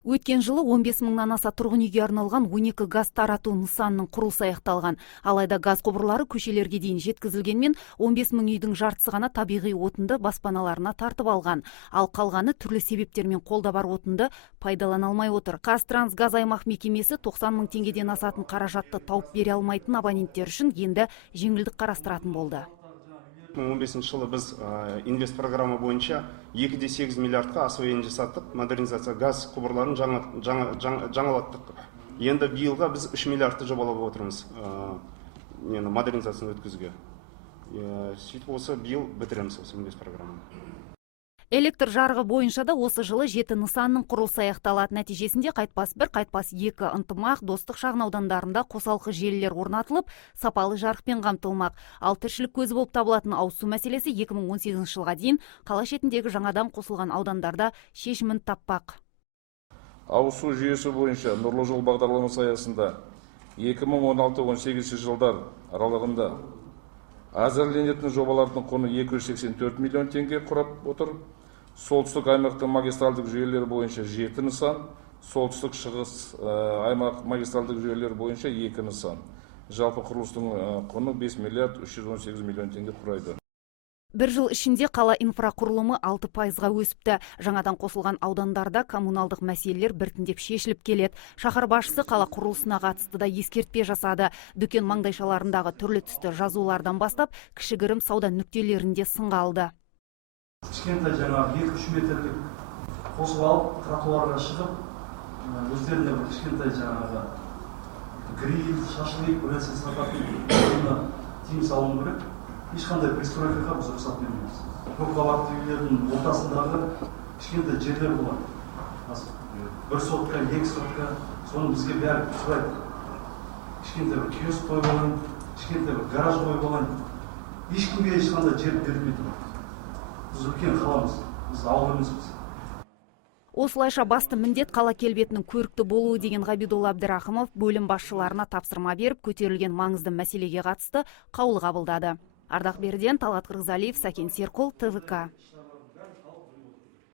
Өткен жылы 15 мыңнан аса тұрғын үйге арналған 12 газ тарату нысанының құрылысы аяқталған. Алайда газ құбырлары көшелерге дейін жеткізілгенмен 15 мың үйдің жартысы ғана табиғи отынды баспаналарына тартып алған. Ал қалғаны түрлі себептермен қолда бар отынды пайдалана алмай отыр. Қазтрансгаз аймақ мекемесі 90 мың теңгеден асатын қаражатты тауып бере алмайтын абоненттер үшін енді жеңілдік қарастыратын болды. 2015 жылы біз инвест программа бойынша 2,8 миллиардқа освоение жасаттық, модернизация газ құбырларын жаңалаттық. Енді биылға біз 3 миллиардты жобалап отырмыз модернизацияны өткізуге. Сөйтіп осы биыл бітіреміз осы инвест программаны. Электр жарығы бойынша да осы жылы 7 нысанның құрылысы аяқталады. Нәтижесінде қайтпас 1, қайтпас 2 ынтымақ, достық шағын аудандарында қосалқы желілер орнатылып, сапалы жарықпен қамтылмақ. Ал тіршілік көзі болып табылатын ауызсу мәселесі 2018 жылға дейін қала шетіндегі жаңадан қосылған аудандарда шешімін таппақ. Ауызсу жүйесі бойынша Нұрлы жол бағдарламасы аясында 2016-18 жылдар аралығында әзірленетін жобалардың құны 284 миллион теңге құрап отыр. Солтүстік аймақтың магистралдық жүйелері бойынша 7 нысан, солтүстік шығыс аймақ магистралдық жүйелері бойынша 2 нысан. Жалпы құрылыстың құны 5 миллиард 318 миллион теңге құрайды. Бір жыл ішінде қала инфрақұрылымы 6%-ға өсіпті. Жаңадан қосылған аудандарда коммуналдық мәселелер біртіндеп шешіліп келеді. Шаһар басшысы қала құрылысына қатысты да ескертпе жасады. Дүкен маңдайшаларындағы түрлі түсті жазулардан бастап, кішігірім сауда нүктелерінде сынға алды. Кішкентай жаңағы 2-3 метрлік қосып алып, тротуарға шығып, өздерінде бір кішкентай жаңағы гриль, шашлык, бір нәрсе сататын тыйым салыну керек. Ешқандай пристройкаға біз рұқсат бермейміз. Көпқабатты үйлердің ортасындағы кішкентай жерлер болады. 1 сотка, 2 сотка, соны бізге бәрі сұрайды. Кішкентай бір киоск қойып алайын, кішкентай бір гараж қойып алайын. Ешкімге ешқандай жер берілмейді. Біз үлкен қаламыз, біз ауыл емеспіз. Осылайша басты міндет қала келбетінің көрікті болуы деген Ғабидолла Әбдірахымов бөлім басшыларына тапсырма беріп, көтерілген маңызды мәселеге қатысты қаулы қабылдады. Ардақ Берден, Талғат Қырғызалиев, Сәкен Серқұл, ТВК.